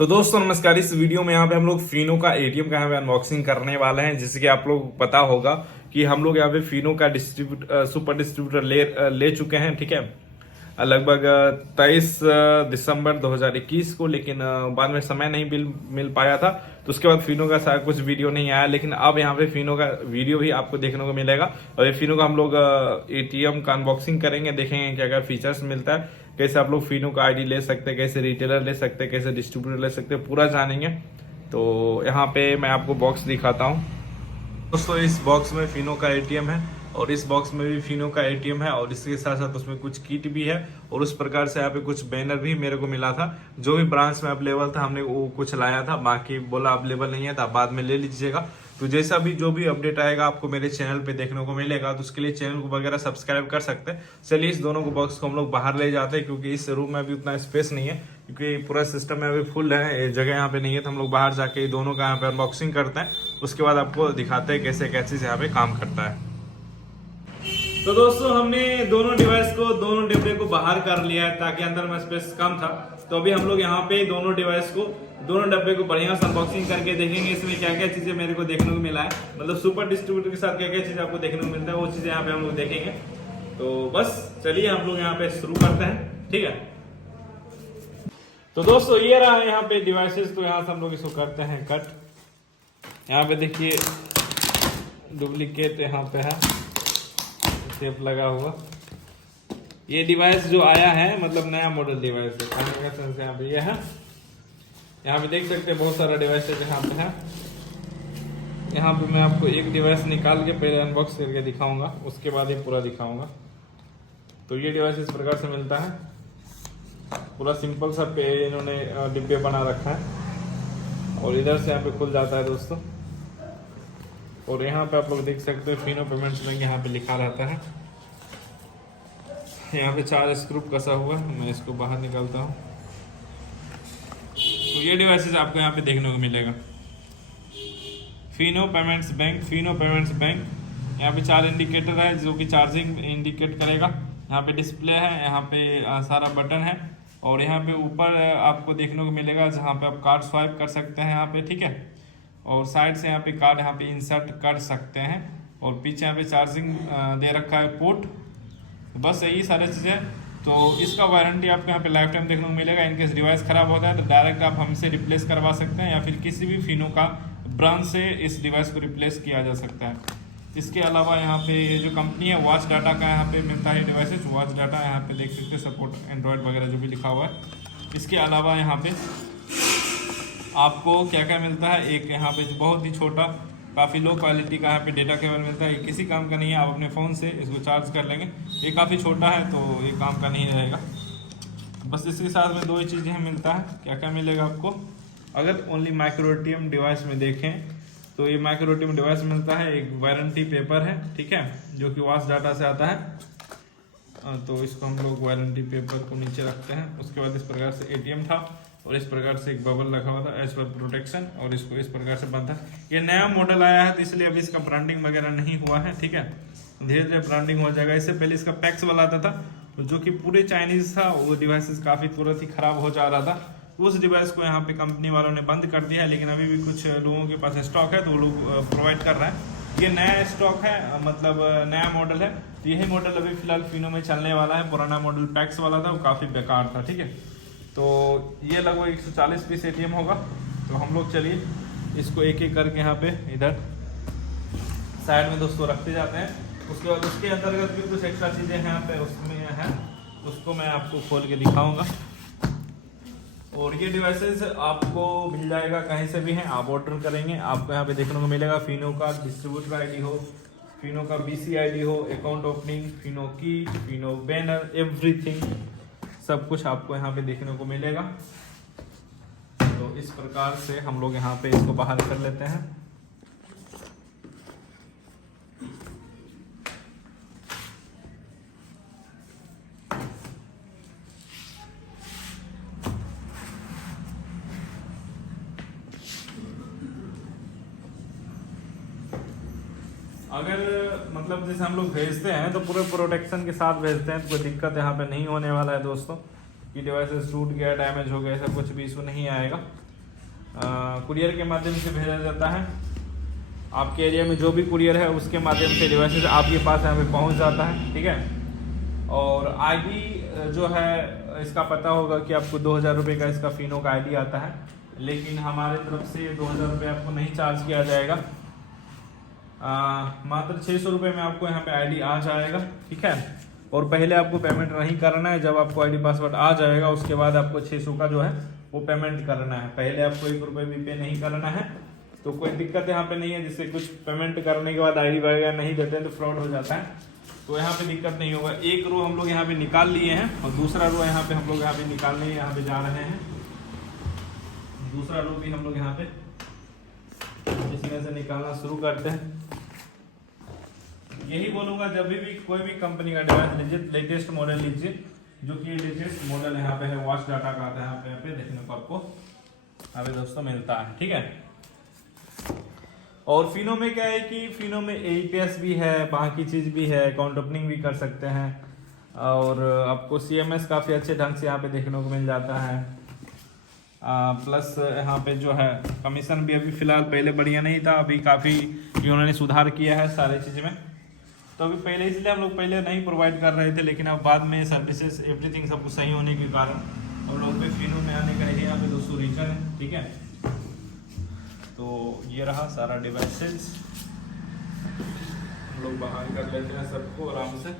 तो दोस्तों नमस्कार। इस वीडियो में यहाँ पे हम लोग फिनो का एटीएम का यहाँ पे अनबॉक्सिंग करने वाले हैं। जैसे कि आप लोग पता होगा कि हम लोग यहाँ पे फिनो का सुपर डिस्ट्रीब्यूटर ले चुके हैं, ठीक है, लगभग 23 दिसंबर 2021 को। लेकिन बाद में समय नहीं मिल पाया था, तो उसके बाद फिनो का सारा कुछ वीडियो नहीं आया। लेकिन अब यहाँ पे फिनो का वीडियो भी आपको देखने को मिलेगा। और ये फिनो का हम लोग एटीएम का अनबॉक्सिंग करेंगे, देखेंगे क्या क्या फीचर्स मिलता है, कैसे आप लोग फिनो का आईडी ले सकते हैं, कैसे रिटेलर ले सकते हैं, कैसे डिस्ट्रीब्यूटर ले सकते हैं, पूरा जानेंगे। तो यहाँ पे मैं आपको बॉक्स दिखाता हूँ। दोस्तों इस बॉक्स में फिनो का एटीएम है और इस बॉक्स में भी फिनो का एटीएम है और इसके साथ साथ उसमें कुछ किट भी है और उस प्रकार से यहाँ पे कुछ बैनर भी मेरे को मिला था। जो भी ब्रांच में अवेलेबल था हमने वो कुछ लाया था, बाकी बोला अवेलेबल नहीं है तो आप बाद में ले लीजिएगा। तो जैसा भी जो भी अपडेट आएगा आपको मेरे चैनल पे देखने को मिलेगा, तो उसके लिए चैनल को वगैरह सब्सक्राइब कर सकते हैं। चलिए इस दोनों को बॉक्स को हम लोग बाहर ले जाते हैं, क्योंकि इस रूम में अभी उतना स्पेस नहीं है, क्योंकि पूरा सिस्टम में अभी फुल है, जगह यहाँ पे नहीं है। तो हम लोग बाहर जाके दोनों का यहाँ पे अनबॉक्सिंग करते हैं, उसके बाद आपको दिखाते हैं कैसे क्या चीज यहाँ पे काम करता है। तो दोस्तों हमने दोनों डिवाइस को, दोनों डिब्बे को बाहर कर लिया है ताकि अंदर में स्पेस कम था। तो अभी हम लोग यहाँ पे दोनों डिवाइस को, दोनों डब्बे को बढ़िया से अनबॉक्सिंग करके देखेंगे इसमें क्या क्या चीजें मेरे को देखने को मिला है, मतलब सुपर डिस्ट्रीब्यूटर के साथ क्या क्या चीज आपको देखने को मिलता है, वो चीजें यहाँ पे हम लोग देखेंगे। तो बस चलिए हम लोग यहाँ पे शुरू करते हैं, ठीक है। तो दोस्तों ये रहा यहाँ पे डिवाइसेस। तो यहाँ से हम लोग इसको करते हैं कट। यहाँ पे देखिए डुप्लीकेट यहाँ पे है, टेप लगा हुआ। ये डिवाइस जो आया है मतलब नया मॉडल डिवाइस है, यहाँ पे ये है। यहाँ पे देख सकते हैं बहुत सारा डिवाइस यहाँ पे है। यहाँ पे मैं आपको एक डिवाइस निकाल के पहले अनबॉक्स करके दिखाऊंगा, उसके बाद ही पूरा दिखाऊंगा। तो ये डिवाइस इस प्रकार से मिलता है, पूरा सिंपल सा पे इन्होंने डिब्बे बना रखा है और इधर से यहाँ पे खुल जाता है दोस्तों। और यहाँ पे आप लोग देख सकते हो फिनो पेमेंट्स बैंक यहाँ पे लिखा रहता है। यहाँ पे 4 स्क्रू कसा हुआ है, मैं इसको बाहर निकालता हूँ। तो ये डिवाइसेस आपको यहाँ पे देखने को मिलेगा, Fino Payments bank. Fino Payments bank यहाँ पे 4 इंडिकेटर है जो कि चार्जिंग इंडिकेट करेगा। यहाँ पे डिस्प्ले है, यहाँ पे सारा बटन है और यहाँ पे ऊपर आपको देखने को मिलेगा जहाँ पे आप कार्ड स्वाइप कर सकते हैं यहाँ पे, ठीक है। और साइड से यहाँ पे कार्ड यहाँ पे इंसर्ट कर सकते हैं और पीछे यहाँ पे चार्जिंग दे रखा है पोर्ट। बस यही सारी चीज़ें। तो इसका वारंटी आपको यहाँ पे लाइफ टाइम देखने को मिलेगा। इनकेस डिवाइस खराब होता है तो डायरेक्ट आप हमसे रिप्लेस करवा सकते हैं या फिर किसी भी फिनो का ब्रांच से इस डिवाइस को रिप्लेस किया जा सकता है। इसके अलावा यहाँ पे ये जो कंपनी है वॉच डाटा का यहाँ पे मिलता है डिवाइसेज। वॉच डाटा यहाँ पे देख सकते हैं, सपोर्ट एंड्रॉयड वगैरह जो भी लिखा हुआ है। इसके अलावा यहाँ पे आपको क्या क्या मिलता है, एक यहाँ पे बहुत ही छोटा, काफ़ी लो क्वालिटी का यहाँ पे डेटा केबल मिलता है। ये किसी काम का नहीं है, आप अपने फ़ोन से इसको चार्ज कर लेंगे। ये काफ़ी छोटा है तो ये काम का नहीं रहेगा। बस इसके साथ में 2 ही चीज़ें मिलता है। क्या क्या मिलेगा आपको, अगर ओनली माइक्रो एटीएम डिवाइस में देखें तो ये माइक्रो एटीएम डिवाइस मिलता है। एक वारंटी पेपर है, ठीक है, जो कि वॉच डाटा से आता है। तो इसको हम लोग वारंटी पेपर को नीचे रखते हैं। उसके बाद इस प्रकार से एटीएम था और इस प्रकार से एक बबल रखा हुआ था एज पर प्रोटेक्शन, और इसको इस प्रकार से बंद है। ये नया मॉडल आया है तो इसलिए अभी इसका ब्रांडिंग वगैरह नहीं हुआ है, ठीक है, धीरे धीरे ब्रांडिंग हो जाएगा। इससे पहले इसका पैक्स वाला आता था जो कि पूरे चाइनीज था, वो डिवाइसेस काफ़ी तुरंत ही खराब हो जा रहा था। उस डिवाइस को यहाँ पे कंपनी वालों ने बंद कर दिया है, लेकिन अभी भी कुछ लोगों के पास स्टॉक है तो वो लोग प्रोवाइड कर रहा है। ये नया स्टॉक है, मतलब नया मॉडल है। तो यही मॉडल अभी फिलहाल फिनो में चलने वाला है। पुराना मॉडल पैक्स वाला था, वो काफ़ी बेकार था, ठीक है। तो ये लगभग 140 पीस एटीएम होगा। तो हम लोग चलिए इसको एक एक करके यहाँ पे इधर साइड में दोस्तों रखते जाते हैं। उसके बाद उसके अंतर्गत भी कुछ एक्स्ट्रा चीज़ें हैं यहाँ पे उसमें है, उसको मैं आपको खोल के दिखाऊंगा। और ये डिवाइसेस आपको मिल जाएगा कहीं से भी हैं, आप ऑर्डर करेंगे आपको यहाँ पे देखने को मिलेगा। फिनो का डिस्ट्रीब्यूटर आईडी हो, फिनो का बीसी आईडी हो, अकाउंट ओपनिंग, फिनो की, फिनो बैनर, एवरीथिंग, सब कुछ आपको यहाँ पे देखने को मिलेगा। तो इस प्रकार से हम लोग यहाँ पे इसको बाहर कर लेते हैं। अगर मतलब जैसे हम लोग भेजते हैं तो पूरे प्रोटेक्शन के साथ भेजते हैं, तो कोई दिक्कत यहाँ पे नहीं होने वाला है दोस्तों कि डिवाइसेस टूट गया, डैमेज हो गया, ऐसा कुछ भी इशू नहीं आएगा। कुरियर के माध्यम से भेजा जाता है। आपके एरिया में जो भी कुरियर है उसके माध्यम से डिवाइसेस आपके पास यहाँ पे पहुँच जाता है, ठीक है। और आईडी जो है इसका पता होगा कि आपको 2000 रुपये का इसका फिनो का आईडी आता है, लेकिन हमारे तरफ से 2000 रुपये आपको नहीं चार्ज किया जाएगा। मात्र 600 रुपये में आपको यहाँ पे आईडी आ जाएगा, ठीक है। और पहले आपको पेमेंट नहीं करना है, जब आपको आईडी पासवर्ड आ जाएगा उसके बाद आपको 600 का जो है वो पेमेंट करना है। पहले आपको 1 रुपये भी पे नहीं करना है। तो कोई दिक्कत यहाँ पे नहीं है, जिससे कुछ पेमेंट करने के बाद आईडी वगैरह नहीं देते हैं तो फ्रॉड हो जाता है। तो यहाँ पे दिक्कत नहीं होगा। एक रो हम लोग यहाँ पे निकाल लिए हैं और दूसरा रो यहाँ पे हम लोग यहाँ पे निकालने यहाँ पे जा रहे हैं। दूसरा रो भी हम लोग यहाँ पे इसमें से निकालना शुरू करते हैं। यही बोलूंगा, जब भी कोई भी कंपनी का डिवाइस लीजिए लेटेस्ट मॉडल लीजिए, जो कि लेटेस्ट मॉडल यहाँ पे है वॉच डाटा का आता है, यहाँ पे देखने को आपको यहाँ पे दोस्तों मिलता है, ठीक है। और फिनो में क्या है कि फिनो में APS भी है, बाकी चीज़ भी है, अकाउंट ओपनिंग भी कर सकते हैं और आपको CMS काफ़ी अच्छे ढंग से यहाँ पे देखने को मिल जाता है। प्लस यहाँ पे जो है कमीशन भी अभी फ़िलहाल पहले बढ़िया नहीं था, अभी काफ़ी उन्होंने सुधार किया है सारे चीज़ में। तो अभी पहले इसलिए हम लोग पहले नहीं प्रोवाइड कर रहे थे, लेकिन अब बाद में सर्विसेज एवरीथिंग सब कुछ सही होने के कारण हम लोग पे फिनो में आने का यही यहाँ पे दोस्तों रीजन है, ठीक है। तो ये रहा सारा डिवाइसेस, हम लोग बाहर कर लेते हैं सबको आराम से।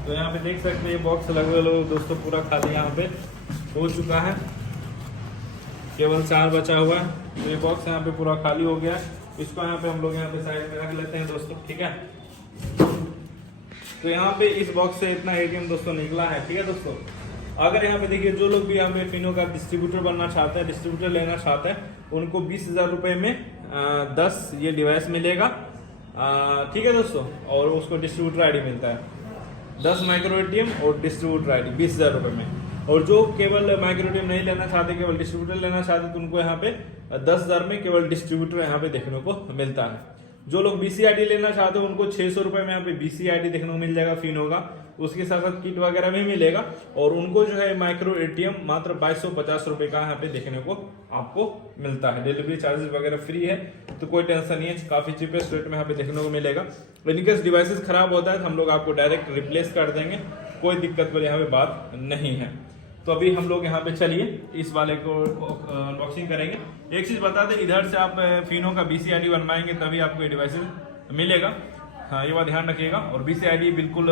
तो यहाँ पे देख सकते हैं ये बॉक्स लगभग दोस्तों पूरा खाली यहाँ पे हो चुका है, केवल 4 बचा हुआ है। तो ये बॉक्स यहाँ पे पूरा खाली हो गया है। इसको यहाँ पे हम लोग यहाँ पे साइड में रख लेते हैं दोस्तों, ठीक है। तो यहाँ पे इस बॉक्स से इतना ATM दोस्तों निकला है, ठीक है दोस्तों। अगर यहाँ पे देखिए जो लोग भी यहाँ पे फिनो का डिस्ट्रीब्यूटर बनना चाहते हैं, डिस्ट्रीब्यूटर लेना चाहते हैं, उनको 20,000 रुपये में 10 ये डिवाइस मिलेगा, ठीक है दोस्तों। और उसको डिस्ट्रीब्यूटर आईडी मिलता है 10 माइक्रो ATM और डिस्ट्रीब्यूटर आईडी 20,000 रुपये में। और जो केवल माइक्रो ATM नहीं लेना चाहते, केवल डिस्ट्रीब्यूटर लेना चाहते, तो उनको यहाँ पे 10,000 में केवल डिस्ट्रीब्यूटर यहाँ पे देखने को मिलता है। जो लोग BC आईडी लेना चाहते हैं उनको 600 रुपये में यहाँ पे BC आईडी देखने को मिल जाएगा फिनो का। उसके साथ साथ किट वगैरह भी मिलेगा। और उनको जो है माइक्रो ATM मात्र 2250 रुपये का यहाँ पे देखने को आपको मिलता है। डिलीवरी चार्जेस वगैरह फ्री है, तो कोई टेंशन नहीं है, काफी चीपेस्ट रेट में यहाँ पे देखने को मिलेगा। इनकेस डिवाइसेस खराब होता है तो हम लोग आपको डायरेक्ट रिप्लेस कर देंगे, कोई दिक्कत वाली यहाँ पे बात नहीं है। तो अभी हम लोग यहाँ पे चलिए इस वाले को अनबॉक्सिंग करेंगे। एक चीज बता दें, इधर से आप फिनो का BC आईडी बनवाएंगे तभी आपको ये डिवाइसेस मिलेगा, हाँ ये बात ध्यान रखिएगा। और BC आईडी बिल्कुल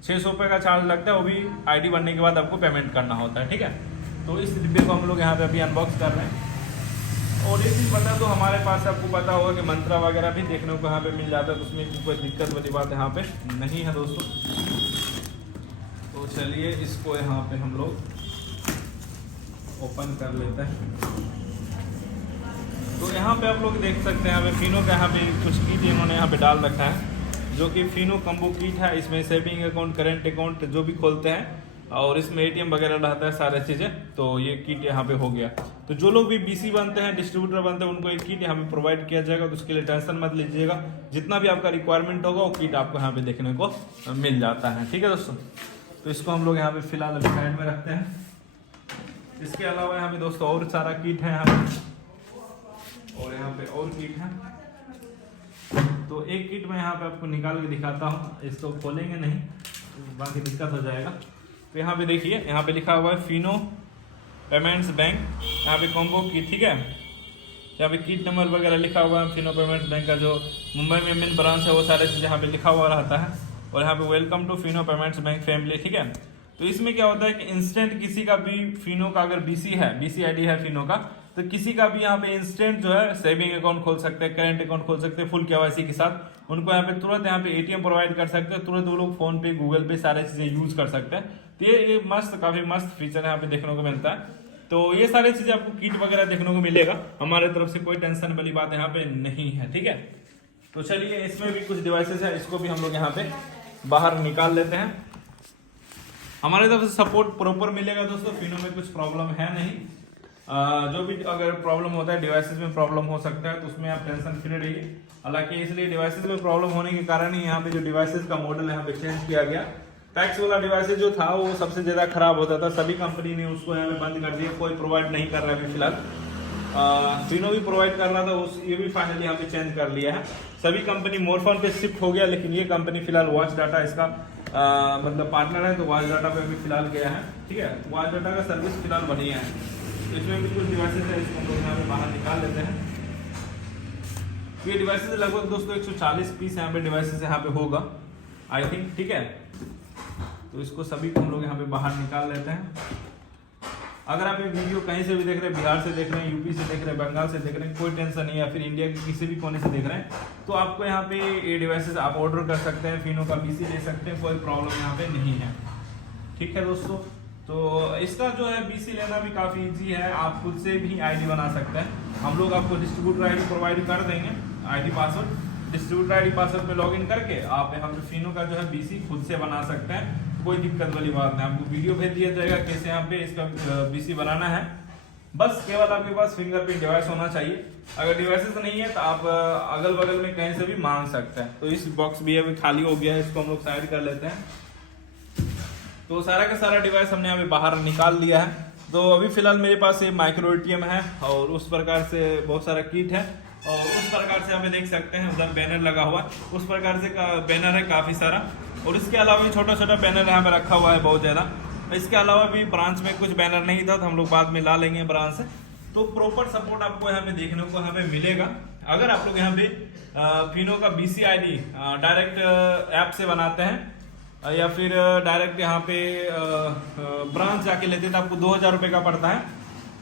600 रुपये का चार्ज लगता है, वो भी आईडी बनने के बाद आपको पेमेंट करना होता है, ठीक है। तो इस डिब्बे को हम लोग यहाँ पे अभी अनबॉक्स कर रहे हैं। और एक चीज़ बता दो, हमारे पास आपको पता होगा कि मंत्रा वगैरह भी देखने को यहाँ पे मिल जाता है, तो उसमें कोई दिक्कत वाली बात यहाँ पे नहीं है दोस्तों। तो चलिए इसको यहाँ पे हम लोग ओपन कर लेते हैं। तो यहाँ पे आप लोग देख सकते हैं यहाँ पे फिनो का यहाँ पे कुछ किट इन्होंने यहाँ पे डाल रखा है, जो कि फिनो कम्बो किट है। इसमें सेविंग अकाउंट, करेंट अकाउंट जो भी खोलते हैं, और इसमें ATM वगैरह रहता है, सारे चीज़ें। तो ये किट यहाँ पे हो गया। तो जो लोग भी BC बनते हैं, डिस्ट्रीब्यूटर बनते हैं, उनको एक किट यहाँ पे प्रोवाइड किया जाएगा। तो उसके लिए टेंशन मत लीजिएगा, जितना भी आपका रिक्वायरमेंट होगा वो किट आपको यहाँ पे देखने को मिल जाता है, ठीक है दोस्तों। तो इसको हम लोग यहाँ पे फिलहाल अभी साइड में रखते हैं। इसके अलावा यहाँ पे दोस्तों और सारा किट है यहाँ पे, और यहाँ पे और किट है। तो एक किट में यहाँ पे आपको निकाल के दिखाता हूँ, इसको खोलेंगे नहीं बाकी दिक्कत हो जाएगा। तो यहाँ पे देखिए, यहाँ पे लिखा हुआ है फिनो पेमेंट्स बैंक, यहाँ पे कॉम्बो किट, ठीक है। यहाँ पे किट नंबर वगैरह लिखा हुआ है। फिनो पेमेंट्स बैंक का जो मुंबई में मेन ब्रांच है वो सारे चीज़ यहाँ पे लिखा हुआ रहता है। और यहाँ पे welcome to Fino Payments Bank family, ठीक है। तो इसमें क्या होता है कि इंस्टेंट किसी का भी फिनो का अगर BC है, BC आईडी है फिनो का, तो किसी का भी यहाँ पे इंस्टेंट जो है सेविंग अकाउंट खोल सकते हैं, करेंट अकाउंट खोल सकते हैं फुल KYC के साथ। उनको यहाँ पे तुरंत यहाँ पे ATM प्रोवाइड कर सकते हैं, तुरंत वो लोग फोन पे, गूगल पे सारे चीजें यूज कर सकते हैं। तो ये मस्त, काफी मस्त फीचर यहाँ पे देखने को मिलता है। तो ये सारी चीजें आपको किट वगैरह देखने को मिलेगा, हमारे तरफ से कोई टेंशन वाली बात यहाँ पे नहीं है, ठीक है। तो चलिए इसमें भी कुछ डिवाइसेस है, इसको भी हम लोग यहाँ पे बाहर निकाल लेते हैं। हमारे तरफ से सपोर्ट प्रॉपर मिलेगा दोस्तों, फिनो में कुछ प्रॉब्लम है नहीं। जो भी अगर प्रॉब्लम होता है, डिवाइसेस में प्रॉब्लम हो सकता है, तो उसमें आप टेंशन फ्री रहिए। हालांकि इसलिए डिवाइसेस में प्रॉब्लम होने के कारण ही यहाँ पे जो डिवाइसेस का मॉडल यहाँ पे चेंज किया गया। पैक्स वाला डिवाइसेस जो था वो सबसे ज्यादा खराब होता था, सभी कंपनी ने उसको यहाँ पे बंद कर दिया, कोई प्रोवाइड नहीं कर रहा है अभी फिलहाल। फिनो भी प्रोवाइड कर रहा था, ये भी फाइनली यहाँ पे चेंज कर लिया है। सभी कंपनी मोरफोन पे शिफ्ट हो गया, लेकिन ये कंपनी फिलहाल वॉच डाटा इसका मतलब पार्टनर है, तो वॉच डाटा पे अभी फिलहाल गया है। ठीक है, वॉच डाटा का सर्विस फिलहाल बढ़िया है। इसमें भी कुछ डिवाइसेस है, इसको हम लोग यहाँ पे बाहर निकाल लेते हैं। ये डिवाइसेस लगभग दोस्तों 140 पीस यहाँ पे डिवाइसेस यहाँ पे होगा आई थिंक। ठीक है, तो इसको सभी को हम लोग यहाँ पे बाहर निकाल लेते हैं। अगर आप ये वीडियो कहीं से भी देख रहे हैं, बिहार से देख रहे हैं, यूपी से देख रहे हैं, बंगाल से देख रहे हैं, कोई टेंशन नहीं, या फिर इंडिया के किसी भी कोने से देख रहे हैं, तो आपको यहाँ पे ये डिवाइसेस आप ऑर्डर कर सकते हैं, फिनो का पीसी ले सकते हैं, कोई प्रॉब्लम यहाँ पे नहीं है। ठीक है दोस्तों, तो इसका जो है बीसी लेना भी काफ़ी इजी है, आप खुद से भी आईडी बना सकते हैं। हम लोग आपको डिस्ट्रीब्यूटर आईडी प्रोवाइड कर देंगे, ID password, distributor ID password में लॉगिन करके आप यहाँ पे फिनो का जो है बीसी खुद से बना सकते हैं, कोई दिक्कत वाली बात नहीं। आपको वीडियो भेज दिया जाएगा कैसे यहाँ पे इसका बीसी बनाना है। बस केवल आपके पास फिंगरप्रिंट डिवाइस होना चाहिए। अगर डिवाइसेस नहीं है तो आप अगल बगल में कहीं से भी मांग सकते हैं। तो इस बॉक्स भी अभी खाली हो गया है, इसको हम लोग साइड कर लेते हैं। तो सारा का सारा डिवाइस हमने अभी बाहर निकाल लिया है। तो अभी फिलहाल मेरे पास ये माइक्रो एटीएम है और उस प्रकार से बहुत सारा किट है, और उस प्रकार से हमें देख सकते हैं उधर बैनर लगा हुआ, उस प्रकार से बैनर है काफी सारा, और इसके अलावा भी छोटा छोटा बैनर यहाँ पे रखा हुआ है बहुत ज्यादा। इसके अलावा भी ब्रांच में कुछ बैनर नहीं था, तो हम लोग बाद में ला लेंगे ब्रांच से। तो प्रॉपर सपोर्ट आपको यहाँ पे देखने को हमें मिलेगा। अगर आप लोग यहाँ पे फिनो का बीसी आईडी डायरेक्ट ऐप से बनाते हैं या फिर डायरेक्ट यहाँ पे ब्रांच जाके लेते हैं, तो आपको 2000 रुपये का पड़ता है,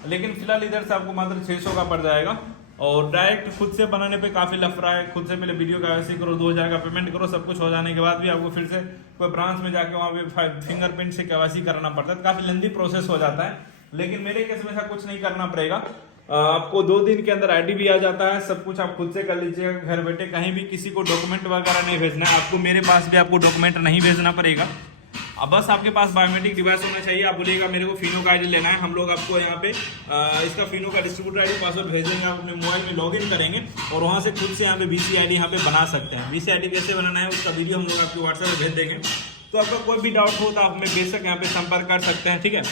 लेकिन फिलहाल इधर से आपको मात्र 600 का पड़ जाएगा। और डायरेक्ट खुद से बनाने पे काफी लफड़ा है, खुद से पहले वीडियो का ऐसे करो, 2000 का पेमेंट करो, सब कुछ हो जाने के बाद भी आपको फिर से कोई ब्रांच में जाके वहाँ पे फिंगरप्रिंट से केवाईसी करना पड़ता है, काफी लेंदी प्रोसेस हो जाता है। लेकिन मेरे केस में ऐसा कुछ नहीं करना पड़ेगा, आपको 2 दिन के अंदर आईडी भी आ जाता है, सब कुछ आप खुद से कर लीजिएगा घर बैठे। कहीं भी किसी को डॉक्यूमेंट वगैरह नहीं भेजना है आपको, मेरे पास भी आपको डॉक्यूमेंट नहीं भेजना पड़ेगा। अब बस आपके पास बायोमेट्रिक डिवाइस होना चाहिए। आप बोलिएगा मेरे को फिनो का आईडी लेना है, हम लोग आपको यहाँ पे इसका फिनो का डिस्ट्रीब्यूटर आईडी पासवर्ड भेज देंगे, आप अपने मोबाइल में लॉगिन करेंगे और वहाँ से खुद से यहाँ पे बीसी आईडी यहाँ पे बना सकते हैं। बीसी आईडी कैसे बनाना है उसका वीडियो हम लोग आपको व्हाट्सएप में भेज देंगे। तो आपका कोई भी डाउट हो तो आप हमें बेशक यहाँ पे संपर्क कर सकते हैं। ठीक है,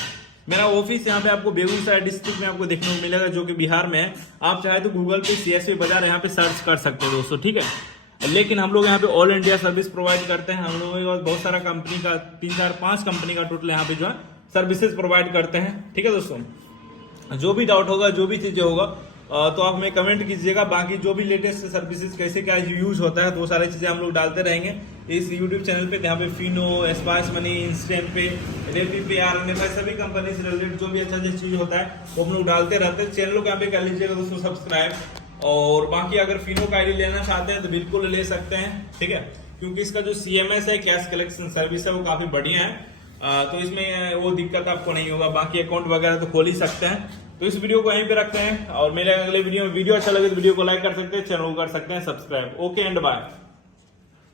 मेरा ऑफिस यहाँ पे आपको बेगूसराय डिस्ट्रिक्ट में आपको देखने को मिलेगा, जो कि बिहार में है। आप चाहे तो गूगल पे CSP बाजार यहाँ पे सर्च कर सकते हैं दोस्तों। ठीक है, लेकिन हम लोग यहाँ पे ऑल इंडिया सर्विस प्रोवाइड करते हैं। हम लोगों के पास बहुत सारा कंपनी का 3, 4, 5 कंपनी का टोटल यहाँ पे जो है सर्विसेज प्रोवाइड करते हैं। ठीक है दोस्तों, जो भी डाउट होगा, जो भी चीजें होगा, तो आप हमें कमेंट कीजिएगा। बाकी जो भी लेटेस्ट सर्विसेज कैसे क्या यूज होता है, तो वो सारी चीजें हम लोग डालते रहेंगे इस यूट्यूब चैनल पे। यहाँ पे फिनो, स्पाइस मनी, इंस्टेंट पे, रेपी पे, RNFI सभी कंपनी से रिलेटेड जो भी अच्छा चीज होता है वो हम लोग डालते रहते हैं। चैनल को यहाँ पे कर लीजिएगा दोस्तों सब्सक्राइब। और बाकी अगर फिनो का आईडी लेना चाहते हैं तो बिल्कुल ले सकते हैं। ठीक है, क्योंकि इसका जो CMS है, कैश कलेक्शन सर्विस है, वो काफी बढ़िया है। तो इसमें वो दिक्कत आपको नहीं होगा। बाकी अकाउंट वगैरह तो खोल ही सकते हैं। तो इस वीडियो को यहीं पे रखते हैं, और मेरे अगले वीडियो में वीडियो अच्छा लगे तो वीडियो को लाइक कर सकते हैं, चैनल को कर सकते हैं सब्सक्राइब। Okay and bye.